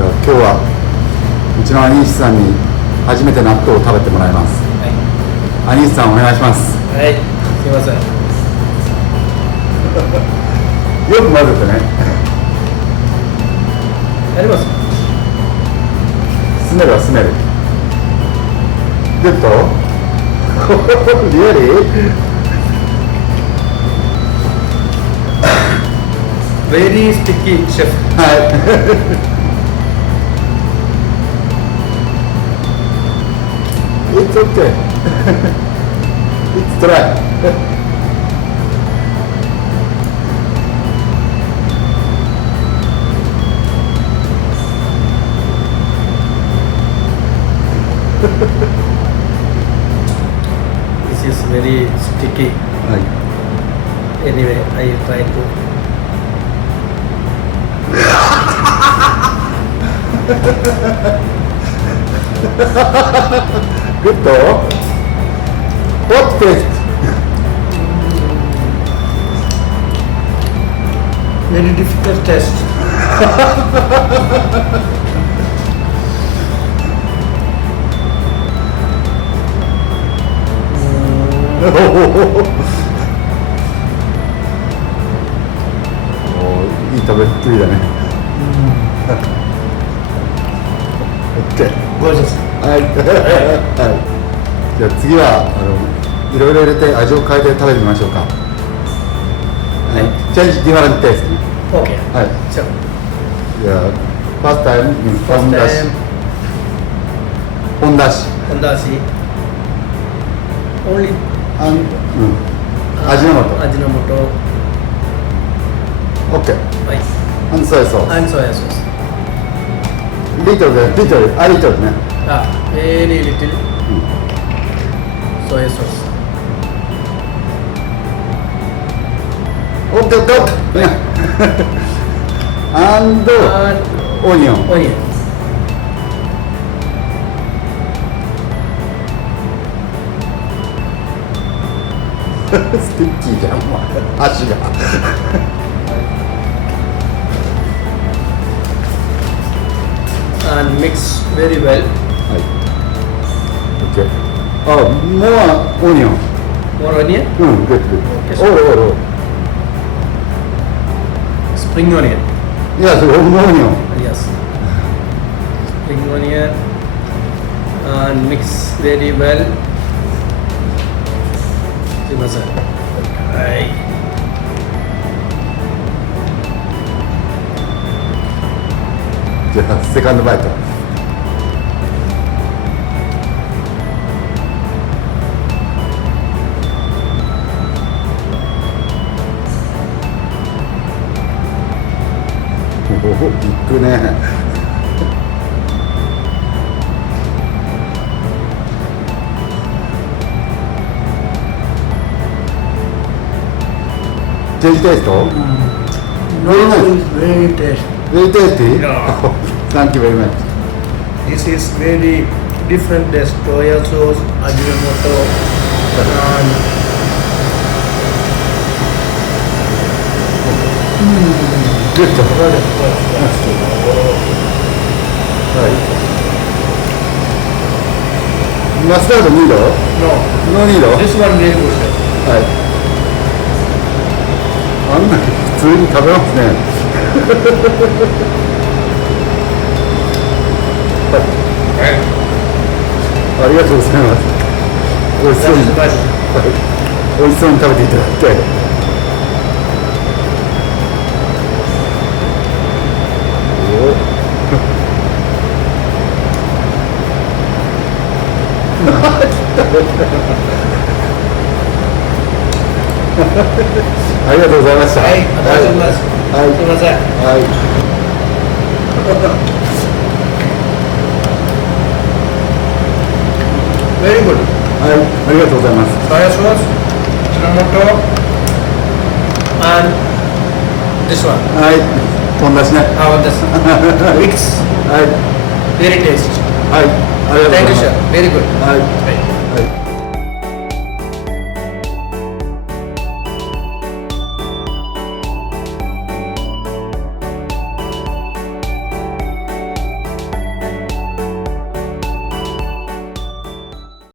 じゃあ今日はうちの兄さんに初めて納豆を食べてもらいます。はい、兄さんお願いします。はい、すいません。よく混ぜてね。やります。スメルはスメル。グッド？リアリー？Very sticky, chef. はい。It's okay. It's dry. This is very sticky. はい。Anyway, I try to. Good. What taste? Very difficult test.いい食べっぷりだね。OK。Gorgeous. はい。はい。じゃあ次はいろいろ入れて味を変えて食べてみましょうか。はい。チェンジディファレントテイストね。Okay. はい。Sure. じゃあファーストタイムポンだし。ポンだし。Pondashi. Only. 味の素。Ajinomoto. OK。はい。And soy sauce. And soya sauce. Little ね。Very little soya sauce. OK。And onion. Onion. スティッキーじゃん、足が。And mix very well. はい。OK。more onion. More onion? Good. Okay, so All. spring onion. Yes, more onion. Yes. Spring onion. And mix very well. すいません。はい。じゃあセカンドバイト。おお、いくね。Change taste? Very nice. Very tasty. Very tasty? Yeah. Thank you very much. This is very different taste. Soya sauce, ajinomoto, and Good. はい。マスタードニード？ No. No need? This one very good. はい。あんなに普通に食べますね。はい。ありがとうございます。美味しそうに、美味しそうに食べていただいて。ありがとうございました。はい、ありがとうございます。はい。すみません。はい。Very good. はい、ありがとうございます。Soya sauce, ajinomoto, and this one. はい、ポンだしね。How about this? Mix. はい、Very tasty. はい、ありがとうござい Thank ま you, す。sir. Very good. はい。はい